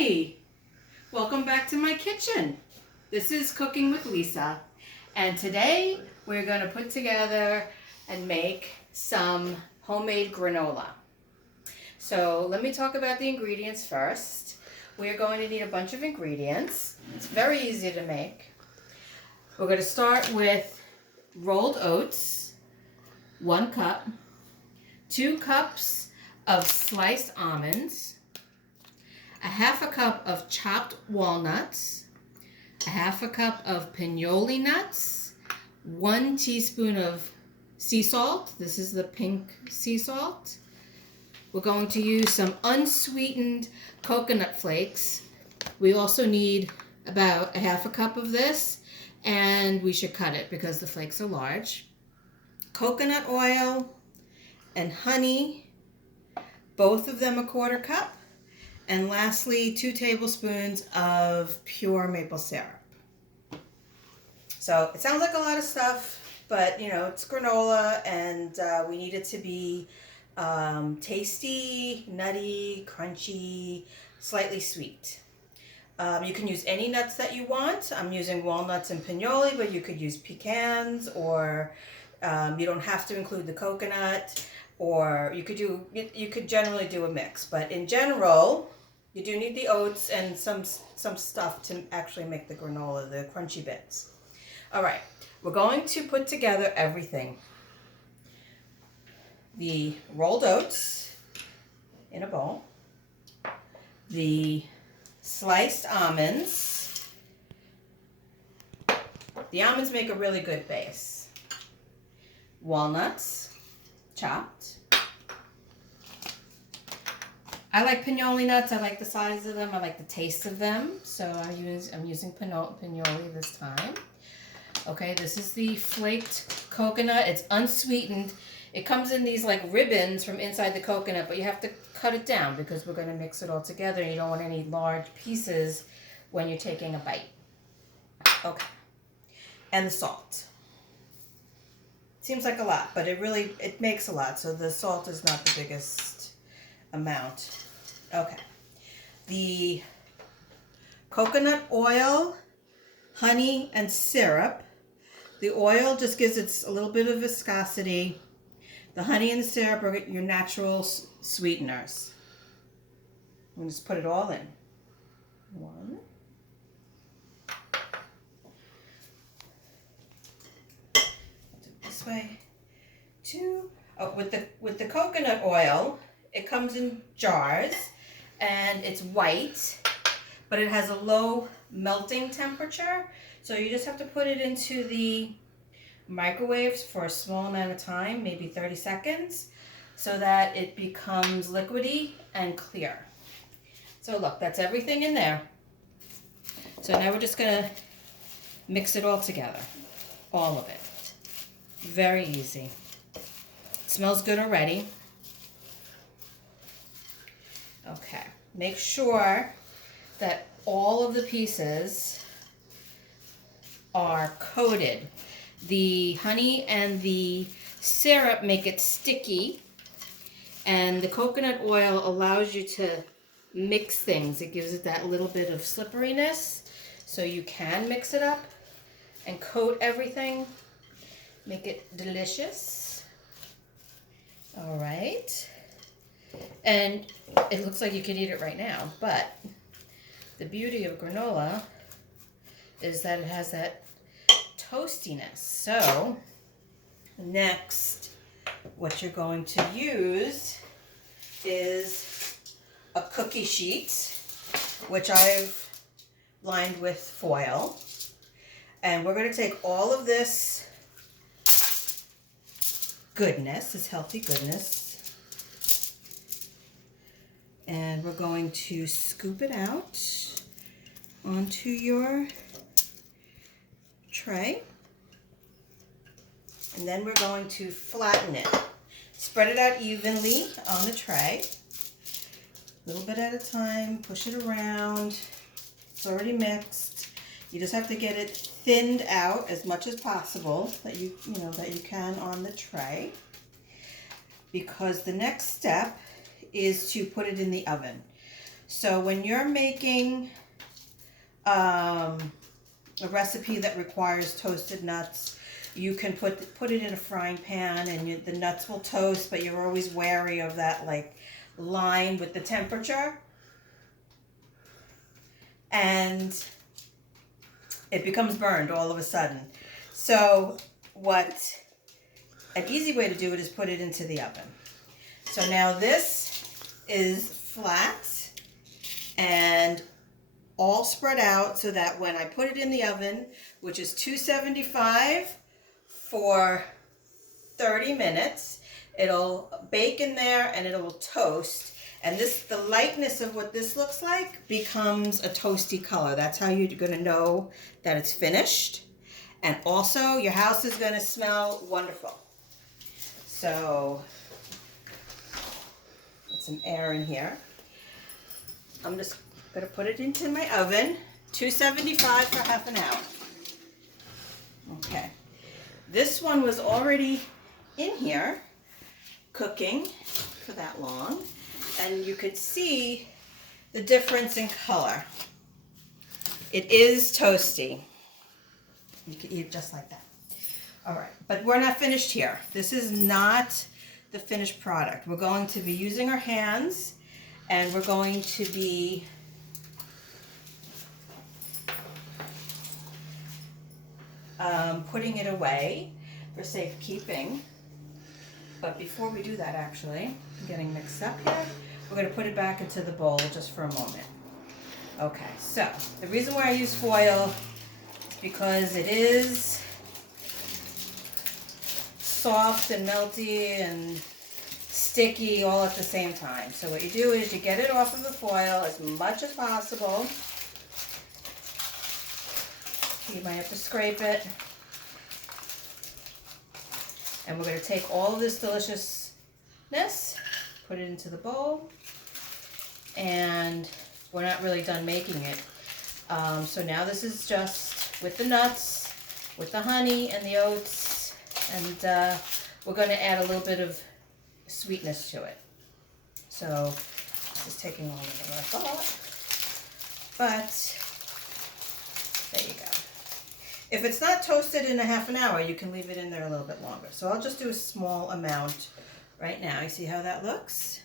Hi! Welcome back to my kitchen. This is Cooking with Lisa, and today we're going to put together and make some homemade granola. So let me talk about the ingredients first. We're going to need a bunch of ingredients. It's very easy to make. We're going to start with rolled oats, 1 cup, 2 cups of sliced almonds, 1/2 cup of chopped walnuts, 1/2 cup of pinoli nuts, 1 teaspoon of sea salt. This is the pink sea salt. We're going to use some unsweetened coconut flakes. We also need about 1/2 cup of this, and we should cut it because the flakes are large. Coconut oil and honey, both of them 1/4 cup. And lastly, 2 tablespoons of pure maple syrup. So it sounds like a lot of stuff, but it's granola, and we need it to be tasty, nutty, crunchy, slightly sweet. You can use any nuts that you want. I'm using walnuts and pinoli, but you could use pecans, or you don't have to include the coconut, or you could generally do a mix. But in general, you do need the oats and some stuff to actually make the granola, the crunchy bits. All right, we're going to put together everything. The rolled oats in a bowl, the sliced almonds. The almonds make a really good base. Walnuts, chopped. I like pinoli nuts. I like the size of them. I like the taste of them. So I'm using pinoli this time. Okay, this is the flaked coconut. It's unsweetened. It comes in these like ribbons from inside the coconut, but you have to cut it down because we're going to mix it all together, and you don't want any large pieces when you're taking a bite. Okay, and the salt. Seems like a lot, but it makes a lot, so the salt is not the biggest amount. Okay, the coconut oil, honey, and syrup. The oil just gives it a little bit of viscosity. The honey and the syrup are your natural sweeteners. I'm going to just put it all in. 1. Do it this way. 2. Oh, with the coconut oil, it comes in jars, and it's white, but it has a low melting temperature. So you just have to put it into the microwaves for a small amount of time, maybe 30 seconds, so that it becomes liquidy and clear. So look, that's everything in there. So now we're just going to mix it all together, all of it. Very easy. It smells good already. Okay, make sure that all of the pieces are coated. The honey and the syrup make it sticky, and the coconut oil allows you to mix things. It gives it that little bit of slipperiness, so you can mix it up and coat everything, make it delicious. All right. And it looks like you could eat it right now, but the beauty of granola is that it has that toastiness. So next, what you're going to use is a cookie sheet, which I've lined with foil. And we're going to take all of this goodness, this healthy goodness, and we're going to scoop it out onto your tray. And then we're going to flatten it. Spread it out evenly on the tray. A little bit at a time. Push it around. It's already mixed. You just have to get it thinned out as much as possible that you can on the tray. Because the next step is to put it in the oven. So when you're making a recipe that requires toasted nuts, you can put it in a frying pan and the nuts will toast, but you're always wary of that like line with the temperature. And it becomes burned all of a sudden. So an easy way to do it is put it into the oven. So now this is flat and all spread out so that when I put it in the oven, which is 275 for 30 minutes, it'll bake in there and it will toast. And the lightness of what this looks like becomes a toasty color. That's how you're going to know that it's finished. And also, your house is going to smell wonderful. So, put some air in here. I'm just going to put it into my oven, 275 for half an hour. Okay. This one was already in here cooking for that long. And you could see the difference in color. It is toasty. You can eat it just like that. All right, but we're not finished here. This is not the finished product. We're going to be using our hands and we're going to be putting it away for safekeeping. But before we do that, actually, I'm getting mixed up here. We're going to put it back into the bowl just for a moment. Okay, so the reason why I use foil is because it is soft and melty and sticky all at the same time. So what you do is you get it off of the foil as much as possible. You might have to scrape it. And we're going to take all of this deliciousness, put it into the bowl, and we're not really done making it. So now this is just with the nuts, with the honey and the oats, and we're going to add a little bit of sweetness to it. So just taking all of the rest off, but there you go. If it's not toasted in a half an hour, you can leave it in there a little bit longer. So I'll just do a small amount right now. You see how that looks?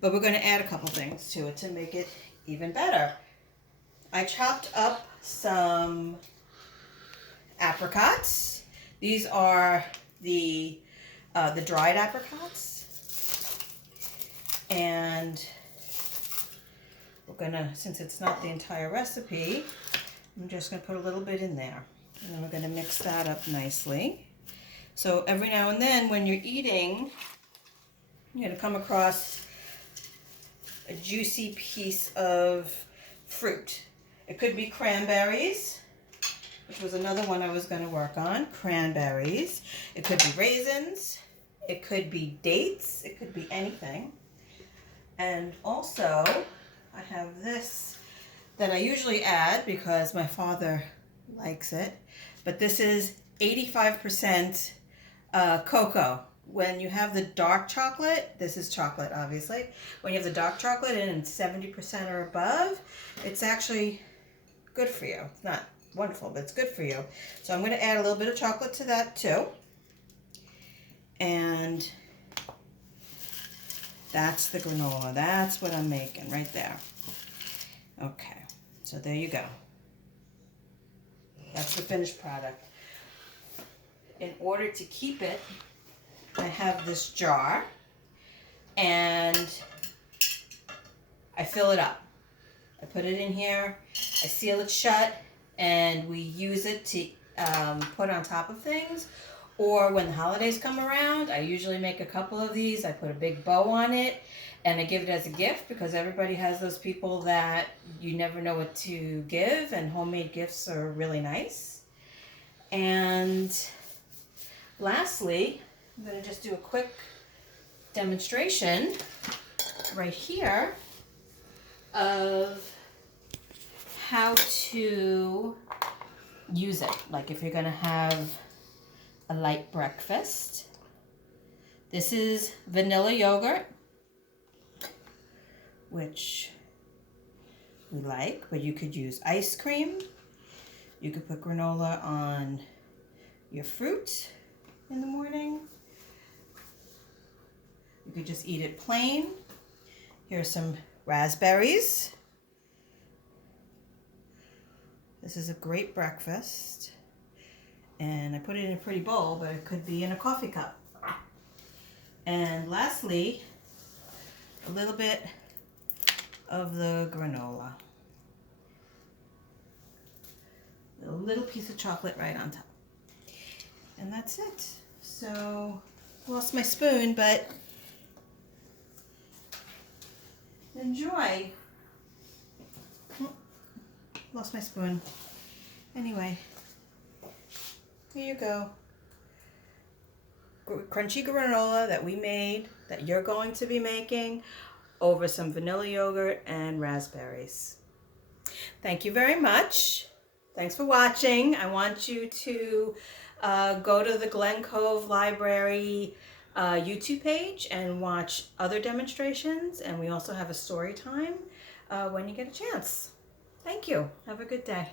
But we're going to add a couple things to it to make it even better. I chopped up some apricots. These are the dried apricots. And we're going to, since it's not the entire recipe, I'm just going to put a little bit in there. And then we're going to mix that up nicely. So every now and then when you're eating, you're going to come across a juicy piece of fruit. It could be cranberries, which was another one I was going to work on. Cranberries. It could be raisins. It could be dates. It could be anything. And also, I have this that I usually add because my father likes it. But this is 85% cocoa. When you have the dark chocolate, this is chocolate obviously, when you have the dark chocolate and it's 70% or above, it's actually good for you. It's not wonderful, but it's good for you. So I'm going to add a little bit of chocolate to that too. And that's the granola. That's what I'm making right there. Okay, so there you go. That's the finished product. In order to keep it, I have this jar and I fill it up. I put it in here, I seal it shut, and we use it to put on top of things. Or when the holidays come around, I usually make a couple of these. I put a big bow on it and I give it as a gift because everybody has those people that you never know what to give, and homemade gifts are really nice. And lastly, I'm going to just do a quick demonstration right here of how to use it. Like if you're going to have a light breakfast. This is vanilla yogurt, which we like, but you could use ice cream. You could put granola on your fruit in the morning. You could just eat it plain. Here's some raspberries. This is a great breakfast. And I put it in a pretty bowl, but it could be in a coffee cup. And lastly, a little bit of the granola. A little piece of chocolate right on top. And that's it. So, lost my spoon, but enjoy. Lost my spoon. Anyway, here you go. Crunchy granola that we made, that you're going to be making, over some vanilla yogurt and raspberries. Thank you very much. Thanks for watching. I want you to go to the Glen Cove Library YouTube page and watch other demonstrations. And we also have a story time when you get a chance. Thank you. Have a good day.